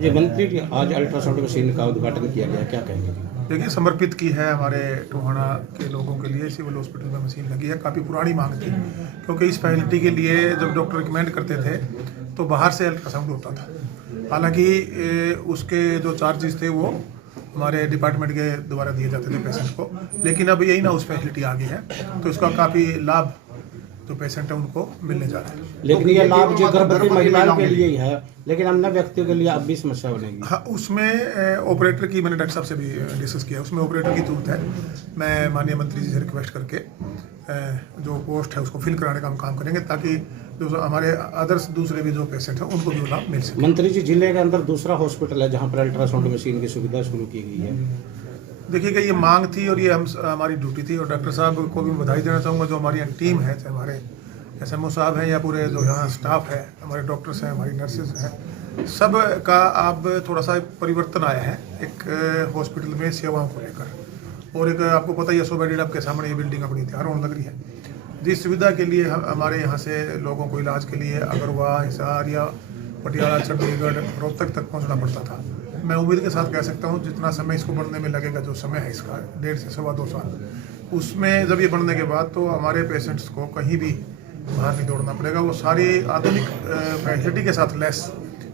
जी मंत्री जी, आज ultrasound machine का उद्घाटन किया गया, क्या कहेंगे? देखिए, समर्पित की है हमारे टोहाना के लोगों के लिए। सिविल हॉस्पिटल में मशीन लगी है, काफ़ी पुरानी मांग थी, क्योंकि इस फैसिलिटी के लिए जब डॉक्टर रिकमेंड करते थे तो बाहर से अल्ट्रासाउंड होता था। हालांकि उसके जो चार्जेस थे वो हमारे डिपार्टमेंट के द्वारा दिए जाते थे पेशेंट को, लेकिन अब यही ना उस फैसिलिटी आ गई है, तो इसका काफ़ी लाभ जो पेशेंट है उनको मिलने जा रहा है। लेकिन ये लाभ जो गर्भवती महिलाओं के लिए ही है, लेकिन अन्य व्यक्तियों के लिए अब भी समस्या बनेगी। हाँ, उसमें ऑपरेटर की मैंने डॉक्टर साहब से भी डिस्कस किया, उसमें ऑपरेटर की जरूरत है। मैं माननीय मंत्री जी से रिक्वेस्ट करके जो पोस्ट है उसको फिल कराने का हम काम करेंगे, ताकि जो हमारे अदर्स दूसरे भी जो पेशेंट हैं उनको भी लाभ मिल सके। मंत्री जी, जिले के अंदर दूसरा हॉस्पिटल है जहाँ पर अल्ट्रासाउंड मशीन की सुविधा शुरू की गई है। देखिए कि ये मांग थी और ये हमारी ड्यूटी थी, और डॉक्टर साहब को भी बधाई देना चाहूँगा। जो हमारी टीम है, चाहे हमारे SMO साहब हैं या पूरे जो यहाँ स्टाफ है, हमारे डॉक्टर्स हैं, हमारी नर्सेज हैं, सब का अब थोड़ा सा परिवर्तन आया है एक हॉस्पिटल में सेवाओं को लेकर। और एक आपको पता ही है, 100 बेडेड आपके सामने ये बिल्डिंग अपनी तैयार होने लग रही है, जिस सुविधा के लिए हमारे यहाँ से लोगों को इलाज के लिए अगरवा, हिसार या पटियाला, चंडीगढ़, रोहतक तक पहुँचना पड़ता था। मैं उम्मीद के साथ कह सकता हूँ जितना समय इसको बढ़ने में लगेगा, जो समय है इसका 1.5 से 2.25 साल, उसमें जब ये बढ़ने के बाद तो हमारे पेशेंट्स को कहीं भी बाहर नहीं दौड़ना पड़ेगा। वो सारी आधुनिक फैसिलिटी के साथ लेस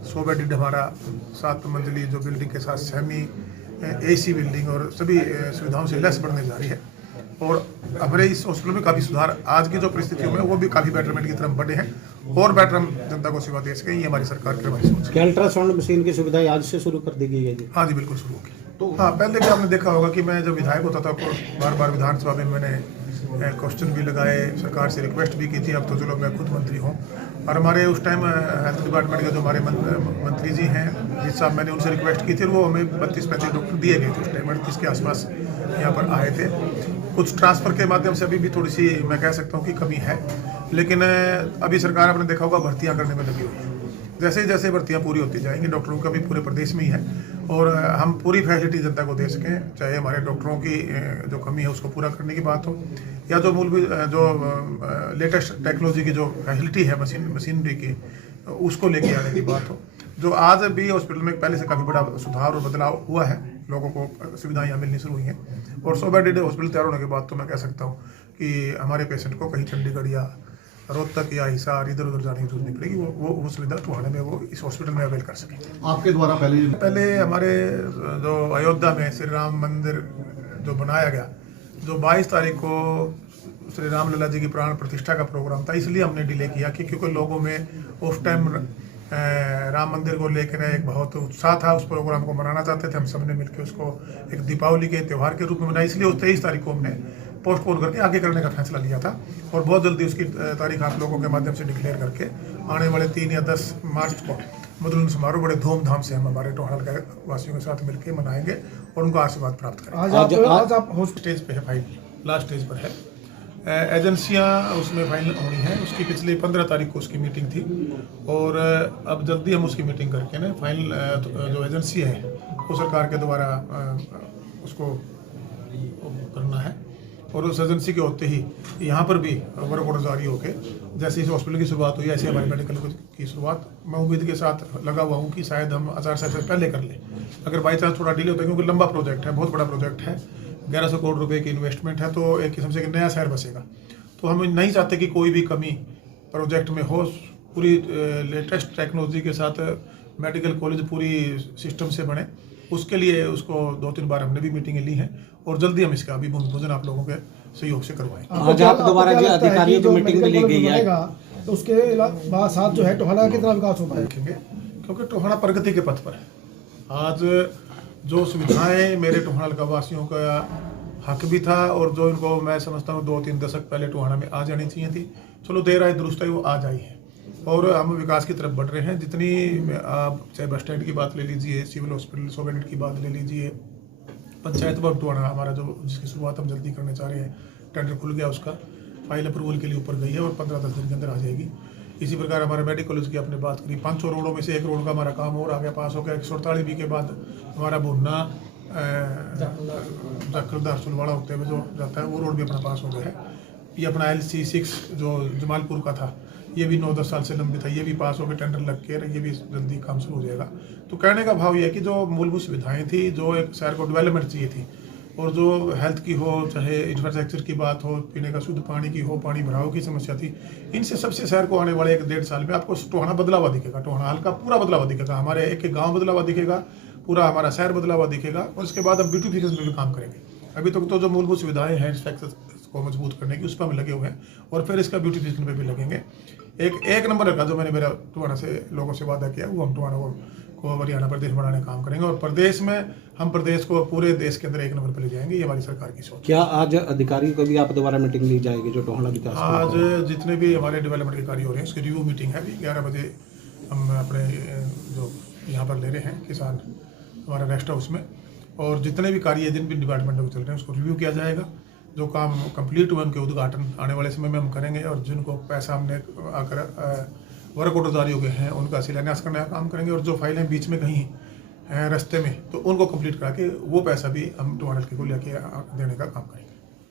100 बेडेड हमारा 7 मंजिली जो बिल्डिंग के साथ सेमी AC बिल्डिंग और सभी सुविधाओं से लेस बढ़ने जा रही है। और हमारे इस हॉस्पिटल में काफ़ी सुधार आज की जो परिस्थितियों में वो भी काफ़ी बेटरमेंट की तरफ बढ़े हैं, और बेटर हम जनता को सेवा दे सकें, ये हमारी सरकार की हमारी सोच है। क्या अल्ट्रासाउंड मशीन की सुविधा आज से शुरू कर दी गई है जी? हाँ जी, बिल्कुल शुरू होगी। तो हाँ, पहले भी आपने देखा होगा कि मैं जब विधायक होता था तो बार बार विधानसभा में मैंने क्वेश्चन भी लगाए, सरकार से रिक्वेस्ट भी की थी। अब तो चलो मैं खुद मंत्री हूँ, और हमारे उस टाइम हेल्थ डिपार्टमेंट के जो हमारे मंत्री जी हैं, जिस साहब, मैंने उनसे रिक्वेस्ट की थी, वो हमें 32-35 डॉक्टर दिए गए थे उस टाइम, 38 के आसपास यहाँ पर आए थे। कुछ ट्रांसफ़र के माध्यम से अभी भी थोड़ी सी मैं कह सकता हूँ कि कमी है, लेकिन अभी सरकार आपने देखा होगा भर्तियाँ करने में लगी हुई है। जैसे जैसे भर्तियाँ पूरी होती जाएंगी, डॉक्टरों का भी पूरे प्रदेश में ही है, और हम पूरी फैसिलिटी जनता को दे सकें, चाहे हमारे डॉक्टरों की जो कमी है उसको पूरा करने की बात हो, या जो मूलभूत जो लेटेस्ट टेक्नोलॉजी की जो फैसिलिटी है मशीनरी की, उसको लेके आने की बात हो। जो आज भी हॉस्पिटल में पहले से काफ़ी बड़ा सुधार और बदलाव हुआ है, लोगों को सुविधाएं यहाँ मिलनी शुरू हुई हैं, और 100 बेडेड हॉस्पिटल तैयार होने के बाद तो मैं कह सकता हूँ कि हमारे पेशेंट को कहीं चंडीगढ़ या रोहतक या हिसार इधर उधर जाने की जरूरत नहीं पड़ेगी। वो सुविधा टोहाने में वो इस हॉस्पिटल में अवेल कर सकें। आपके द्वारा पहले हमारे जो अयोध्या में श्री राम मंदिर जो बनाया गया, जो 22 तारीख को श्री राम लला जी की प्राण प्रतिष्ठा का प्रोग्राम था, इसलिए हमने डिले किया कि क्योंकि लोगों में उस टाइम राम मंदिर को लेकर एक बहुत उत्साह था, उस प्रोग्राम को मनाना चाहते थे। हम सब ने मिलकर उसको एक दीपावली के त्यौहार के रूप में मनाया, इसलिए उस 23 तारीख को हमने पोस्टपोन करके आगे करने का फैसला लिया था, और बहुत जल्दी उसकी तारीख आप लोगों के माध्यम से डिक्लेयर करके आने वाले 3 या 10 मार्च को मुद्रण समारोह बड़े धूमधाम से हम हमारे टोहाना के वासियों के साथ मिलकर मनाएंगे और उनको आशीर्वाद प्राप्त करेंगे। आज आप स्टेज पे है, फाइल लास्ट स्टेज पर है, एजेंसियां उसमें फाइनल होनी है। उसकी पिछले 15 तारीख को उसकी मीटिंग थी, और अब जल्दी हम उसकी मीटिंग करके ना फाइनल जो एजेंसी है वो सरकार के द्वारा उसको करना है, और उस एजेंसी के होते ही यहाँ पर भी वर्क ऑर्डर जारी होके जैसे इस हॉस्पिटल की शुरुआत हुई ऐसे हमारी मेडिकल की शुरुआत मैं उम्मीद के साथ लगा हुआ हूँ कि शायद हम आचार संहिता से पहले कर लें, अगर बाई चांस थोड़ा डिले होता है, क्योंकि लंबा प्रोजेक्ट है, बहुत बड़ा प्रोजेक्ट है, 1100 करोड़ रुपए की इन्वेस्टमेंट है, तो एक किस्म से एक नया शहर बसेगा। तो हम नहीं चाहते कि कोई भी कमी प्रोजेक्ट में हो, पूरी लेटेस्ट टेक्नोलॉजी के साथ मेडिकल कॉलेज पूरी सिस्टम से बने, उसके लिए उसको 2-3 बार हमने भी मीटिंगें ली हैं, और जल्दी हम इसका अभी भूमि आप लोगों के सहयोग से करवाएं। आज आप दोबारा जो अधिकारियों की मीटिंग में ली गई है, तो उसके बाद साथ जो है टोहाना कितना विकास हो पाएगा, क्योंकि टोहाना प्रगति के पथ पर है। आज जो सुविधाएं मेरे टोहाना वासियों का हक भी था, और जो इनको मैं समझता हूँ 2-3 दशक पहले टोहाना में आ जानी चाहिए थी, चलो देर आए दुरुस्त है, वो आज आई है, और हम विकास की तरफ बढ़ रहे हैं। जितनी आप चाहे बस स्टैंड की बात ले लीजिए, सिविल हॉस्पिटल 100 बेड की बात ले लीजिए, पंचायत भवन टोहाना हमारा जो जिसकी शुरुआत हम जल्दी करने चाह रहे हैं, टेंडर खुल गया, उसका फाइल अप्रूवल के लिए ऊपर गई है और 15-10 दिन के अंदर आ जाएगी। इसी प्रकार हमारे मेडिकल कॉलेज की आपने बात करी, 500 रोडों में से 1 रोड का हमारा काम और आगे पास हो गया। 148 बी के बाद हमारा भुन्ना जाखलदार सुलवाड़ा होते हुए जो जाता है वो रोड भी अपना पास हो गया है। ये अपना LC6 जो जमालपुर का था, ये भी 9-10 साल से लंबित है, ये भी पास होकर टेंडर लग के ये भी जल्दी काम शुरू हो जाएगा। तो कहने का भाव ये है कि जो मूलभूत सुविधाएं थी, जो एक शहर को डेवलपमेंट चाहिए थी, और जो हेल्थ की हो, चाहे इंफ्रास्ट्रक्चर की बात हो, पीने का शुद्ध पानी की हो, पानी भराव की समस्या थी, इनसे सबसे शहर को आने वाले 1-1.5 साल में आपको टोहाना बदला हुआ दिखेगा। टोहाना हाल का पूरा बदला हुआ दिखेगा, हमारे एक गाँव बदला हुआ दिखेगा, पूरा हमारा शहर बदला हुआ दिखेगा। और उसके बाद हम ब्यूटिफिकेशन में भी काम करेंगे। अभी तक तो जो मूलभूत सुविधाएं हैं इंफ्रास्ट्रक्चर को मजबूत करने की, उस पर हम लगे हुए हैं, और फिर इसका ब्यूटिफिकेशन पे भी लगेंगे। एक नंबर का जो मैंने मेरा टोहाना से लोगों से वादा किया, वो हम टोहाना को हरियाणा प्रदेश बनाने का काम करेंगे, और प्रदेश में हम प्रदेश को पूरे देश के अंदर 1 नंबर पर ले जाएंगे। ये हमारी सरकार की सोच। क्या आज अधिकारी को भी आप दोबारा मीटिंग ली जाएगी जो टोहाना विकास? आज जितने भी हमारे डेवलपमेंट के कार्य हो रहे हैं उसकी रिव्यू मीटिंग है। अभी 11 बजे हम अपने जो यहाँ पर ले रहे हैं किसान हमारा रेस्ट हाउस में, और जितने भी कार्य जिन भी डिपार्टमेंटों में चल रहे हैं उसको रिव्यू किया जाएगा। जो काम कंप्लीट हुए उनके उद्घाटन आने वाले समय में हम करेंगे, और जिनको पैसा हमने आकर वर्क ऑर्डर जारी हो गए हैं उनका शिलान्यास करने का काम करेंगे, और जो फाइलें बीच में कहीं हैं रास्ते में तो उनको कंप्लीट करा के वो पैसा भी हम टोहाना को लेके देने का काम करेंगे।